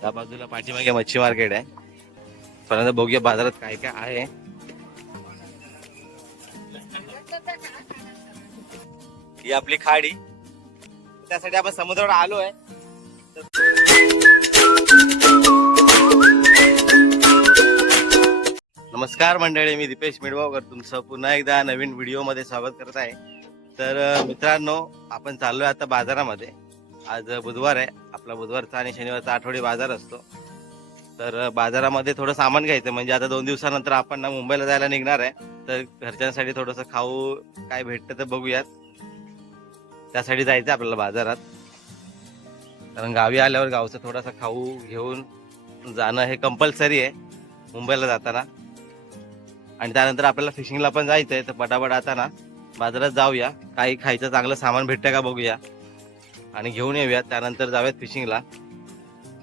त्या बाजूला पाठीमागे मच्छी मार्केट आहे. परंतु बघूया बाजारात काय काय आहे. ही आपली खाडी. त्यासाठी आपण समुद्रावर आलोय. नमस्कार मंडळी मी दीपेश मिडवावकर. तुमचं पुन्हा एकदा नवीन व्हिडिओमध्ये स्वागत करत आहे. तर मित्रांनो आपण चाललोय आता बाजारामध्ये. आज बुधवार आहे. आपला बुधवारचा आणि शनिवारचा आठवडी बाजार असतो. तर बाजारामध्ये थोडं सामान घ्यायचं. म्हणजे आता दोन दिवसानंतर आपण ना मुंबईला जायला निघणार आहे. तर घरच्यांसाठी थोडंसं खाऊ काय भेटतं तर बघूयात. त्यासाठी जायचं आपल्याला बाजारात. कारण गावी आल्यावर गावचं थोडासा खाऊ घेऊन जाणं हे कंपल्सरी आहे. मुंबईला जाताना. आणि त्यानंतर आपल्याला फिशिंगला पण जायचं आहे तर पटापट आता ना बाजारात जाऊया. काही खायचं चांगलं सामान भेटतं का बघूया. आणि घेऊन येऊया त्यानंतर जाऊयात फिशिंगला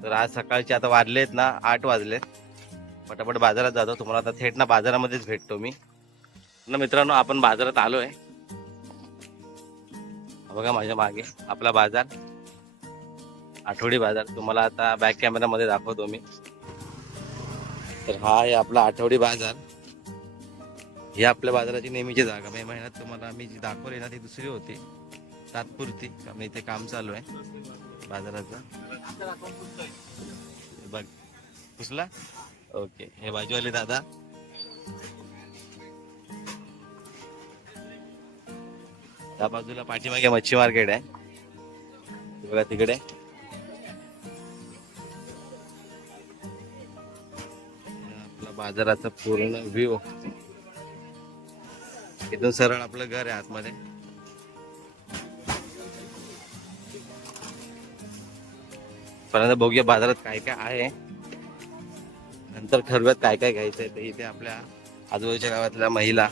तर आज सकाळचे आता वाजलेत ना आठ वाजलेत. पटापट बाजारात जातो. तुम्हाला आता थेट ना बाजारामध्येच भेटतो मी. ना मित्रांनो आपण बाजारात आलो आहे बघा माझ्या मागे आपला बाजार. आठवडी बाजार. तुम्हाला आता बॅक कॅमेरामध्ये दाखवतो मी. तर हा आहे आपला आठवडी बाजार. ही आपल्या बाजाराची नेहमीची जागा. मे महिन्यात तुम्हाला मी जी दाखवली ना ती दुसरी होती. तात्पुरती. कारण इथे काम चालू आहे. बाजाराचं. हे बघ. पुसला? ओके. हे बाजूवाले दादा. त्या बाजूला पाठीमागे मच्छी मार्केट आहे. बघा तिकडे. आपला बाजाराचा पूर्ण व्ह्यू इथून सरळ आपलं घर आहे आतमध्ये. पहिल्यांदा बघूया बाजारात काय काय आहे. नंतर ठरवूयात काय काय घ्यायचंय तर इथे आपल्या आजूबाजूच्या गावातल्या महिला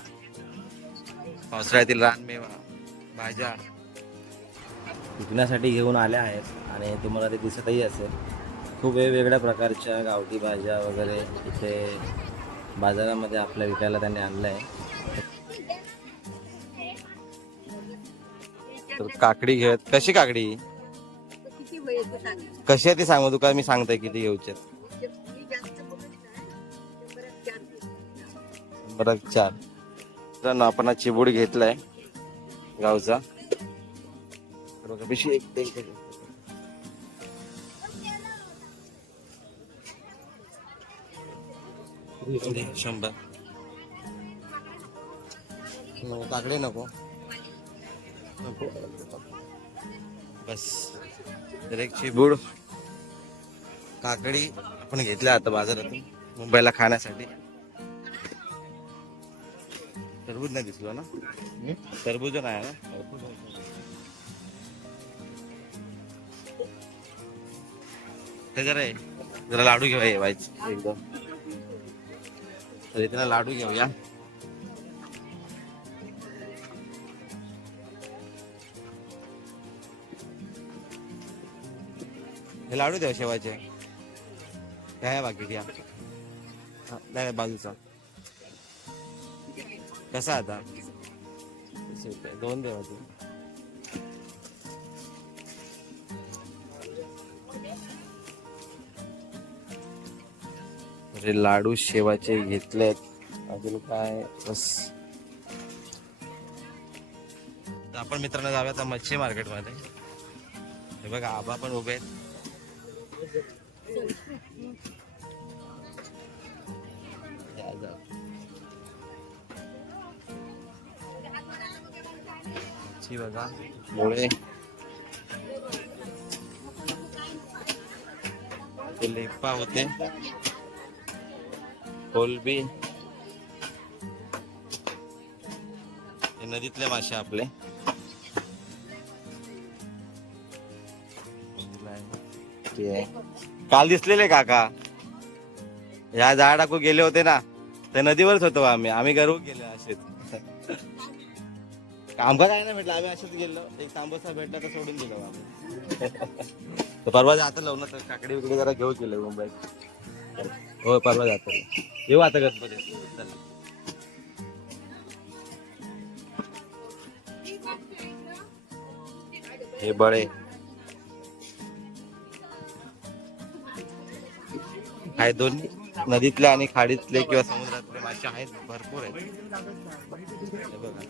पावसाळ्यातील रानमेवा भाज्या विकण्यासाठी घेऊन आल्या आहेत आणि तुम्हाला ते दिसतही असेल. खूप वेगवेगळ्या प्रकारच्या गावठी भाज्या वगैरे इथे बाजारामध्ये आपल्या विकायला त्यांनी आणलं आहे. तर काकडी घेऊयात. कशी काकडी? कशी आहे ती सांगू? तुका मी सांगतोय किती घेऊचे चार बरं चार मित्रांनो आपण चिबूड घेतलाय गावचा. एक शंभर. नको, काकडे नको. नको. बस. एक चिबूड काकडी आपण घेतल्या आता बाजारातून मुंबईला खाण्यासाठी. टरबूज नाही दिसलो ना? टरबूज नाही ना? ते जरा. जरा लाडू घेऊया एकदम. तर इथे लाडू घेऊया. हे लाडू द्या शेवायचे काय आहे बाकी नाही बाजूचा. कसा आता. दोन देवाचे अरे लाडू शेवाचे घेतलेत. अजून काय? बस. आपण मित्रांनो जाऊया आता मच्छी मार्केटमध्ये हे बघा आबा पण उभे आहेत. बघा मुळे. ते लेपा होते. कोलबी. हे नदीतले मासे आपले. ते काल दिसलेले काका. या झाडाकू गेले होते ना ते नदीवरच होतो आम्ही. आम्ही गरवू गेलो असेच. आमका काय नाही भेटलं आम्ही असेच गेलो. एक तांबोसा भेटला तर सोडून दिलो आम्ही. परवा जात लावून तर काकडी वगैरे जरा घेऊ गेलो मुंबईत. हो परवा जात. येऊ आता गणपती हे बळे. आहे दोन्ही. नदीतले आणि खाडीतले किंवा समुद्रातले मासे आहेत भरपूर आहेत. बघा.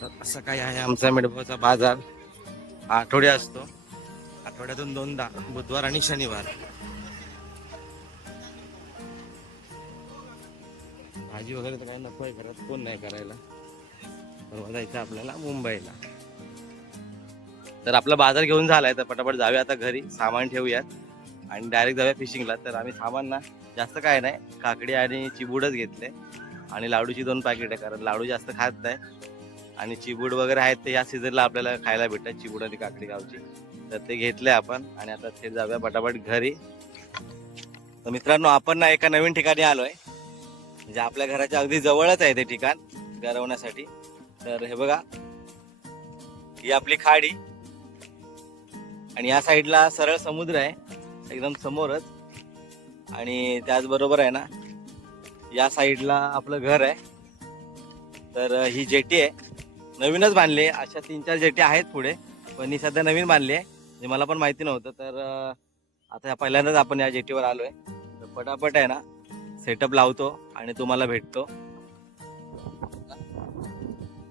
तर असं काही आहे आमचा मिडभावचा बाजार. हा आठवडे असतो. आठवड्यातून दोनदा बुधवार आणि शनिवार. भाजी वगैरे तर काही नको आहे करत कोण नाही करायला. परवा जायचं आपल्याला मुंबईला. तर आपला बाजार घेऊन झालाय तर पटापट जाऊया आता घरी सामान ठेवूयात. आणि डायरेक्ट जाऊया फिशिंगला तर आम्ही सामान ना जास्त काय नाही काकडी आणि चिबूडच घेतले. आणि लाडूची दोन पॅकेट आहे कारण लाडू जास्त खात नाही. आणि चिबूड वगैरे आहेत ते या सीझनला आपल्याला खायला भेटतात चिबूड आणि काकडी गावची. तर ते घेतले आपण. आणि आता ते जाऊया पटापट घरी. तर मित्रांनो आपण ना एका नवीन ठिकाणी आलोय. म्हणजे आपल्या घराच्या अगदी जवळच आहे ते ठिकाण गरवण्यासाठी तर हे बघा ही आपली खाडी. आणि या साईडला सरळ समुद्र आहे एकदम समोरच. आणि त्याचबरोबर आहे ना या साईडला आपलं घर आहे. तर ही जेटी आहे. नवीनच बांधली आहे. अशा तीन चार जेटी आहेत पुढे पण ही सध्या नवीन बांधली आहे. हे मला पण माहिती नव्हतं तर आता पहिल्यांदाच आपण या जेटीवर आलोय. तर पटापट आहे ना सेटअप लावतो आणि तुम्हाला भेटतो.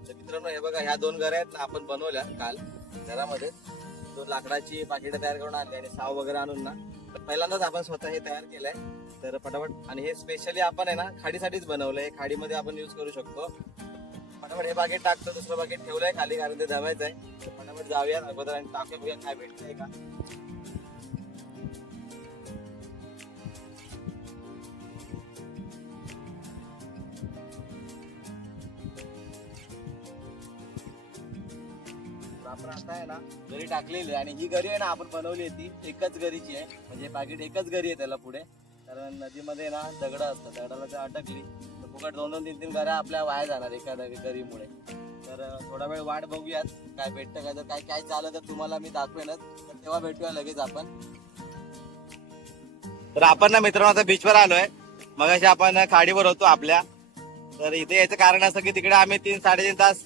तर मित्रांनो हे बघा ह्या दोन घर आहेत ना आपण बनवल्या काल घरामध्ये. दोन लाकडाची पाकिटं तयार करून आणली आणि साव वगैरे आणून ना. तर पहिल्यांदाच आपण स्वतः हे तयार केलंय. तर पटापट आणि हे स्पेशली आपण आहे ना खाडीसाठीच बनवलंय. खाडीमध्ये आपण यूज करू शकतो. पटापट हे बागेट टाकतो दुसरं बागेत ठेवलंय खाली कारण ते दबायचं आहे पटापट जाऊया अगोदर आणि टाकूया काय भेटतंय का. आपण आता आहे ना घरी टाकलेली आहे आणि ही घरी आहे ना आपण बनवली आहे ती. एकच घरीची आहे. म्हणजे पाकिट एकच घरी आहे त्याला पुढे. कारण नदीमध्ये ना दगड असतात. दगडाला जर अटकली तर फुकट दोन दोन तीन तीन घरा आपल्या वाया जाणार एका घरीमुळे. तर थोडा वेळ वाट बघूयात. काय भेटतं काय जर काय काय चाललं तर तुम्हाला मी दाखवेनच. तर तेव्हा भेटूया लगेच आपण. तर आपण ना मित्रांनो आता बीचवर आलोय. मग आपण खाडीवर होतो आपल्या. तर इथे याचं कारण असं की तिकडे आम्ही तीन साडेतीन तास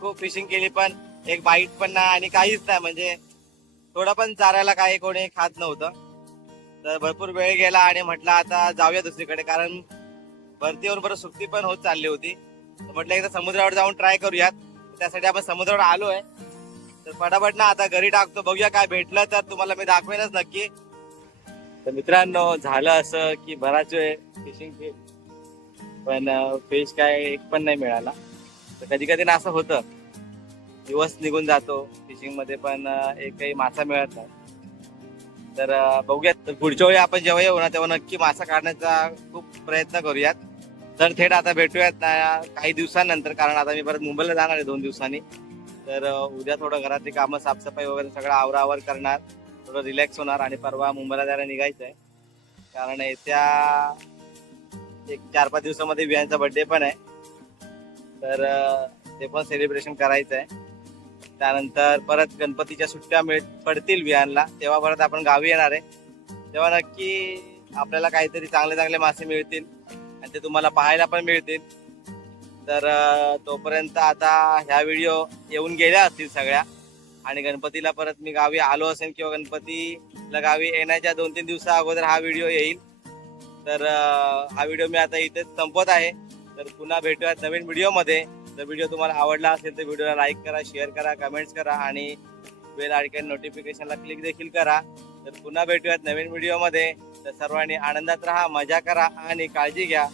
खूप फिशिंग केली पण एक बाईट पण नाही आणि काहीच नाही. म्हणजे थोडं पण चारायला काही कोणी खात नव्हतं. तर भरपूर वेळ गेला आणि म्हटलं आता जाऊया दुसरीकडे. कारण भरतीवर बरं सुट्टी पण होत चालली होती. म्हटलं एकदा समुद्रावर जाऊन ट्राय करूयात. त्यासाठी आपण समुद्रावर आलो आहे तर फटाफट ना आता घरी टाकतो. बघूया काय भेटलं तर तुम्हाला मी दाखवेनच नक्की. तर मित्रांनो झालं असं की बराच वेळ फिशिंग पण फिश काय एक पण नाही मिळाला. तर कधी कधी ना असं होतं. दिवस निघून जातो. फिशिंगमध्ये पण एक एकही मासा मिळत नाही. तर बघूयात. पुढच्या वेळी आपण जेव्हा येऊ ना तेव्हा नक्की मासा काढण्याचा खूप प्रयत्न करूयात. तर थेट आता भेटूयात ना काही दिवसांनंतर. कारण आता मी परत मुंबईला जाणार आहे दोन दिवसांनी. तर उद्या थोडं घरातली कामं साफसफाई वगैरे सगळं आवरावर करणार. थोडं रिलॅक्स होणार आणि परवा मुंबईला जायला निघायचं आहे कारण येत्या एक चार पाच दिवसामध्ये वियांचा बर्थडे पण आहे. तर ते पण सेलिब्रेशन करायचं आहे त्यानंतर परत गणपतीच्या सुट्ट्या मिळ पडतील वियांना तेव्हा परत आपण गावी येणार आहे. तेव्हा नक्की आपल्याला काहीतरी चांगले चांगले मासे मिळतील आणि ते तुम्हाला पाहायला पण मिळतील. तर तोपर्यंत आता ह्या व्हिडिओ येऊन गेल्या असतील सगळ्या. आणि गणपतीला परत मी गावी आलो असेल किंवा गणपतीला गावी येण्याच्या दोन तीन दिवसा अगोदर हा व्हिडिओ येईल. तर हा व्हिडिओ मी आता इथेच संपवत आहे. तर पुन्हा भेटूयात नवीन व्हिडिओमध्ये. जर व्हिडिओ तुम्हाला आवडला असेल तर व्हिडिओला लाईक करा शेअर करा कमेंट्स करा आणि बेल आयकन नोटिफिकेशनला क्लिक देखील करा. तर पुन्हा भेटूयात नवीन व्हिडिओमध्ये तर सर्वांनी आनंदात राहा मजा करा आणि काळजी घ्या.